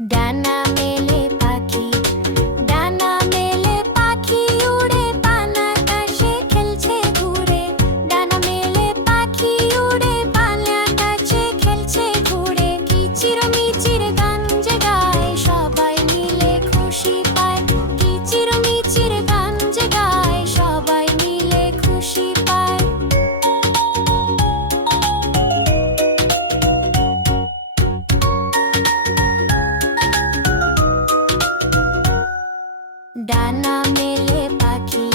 Dana Mele. ডানা মেলে পাখি।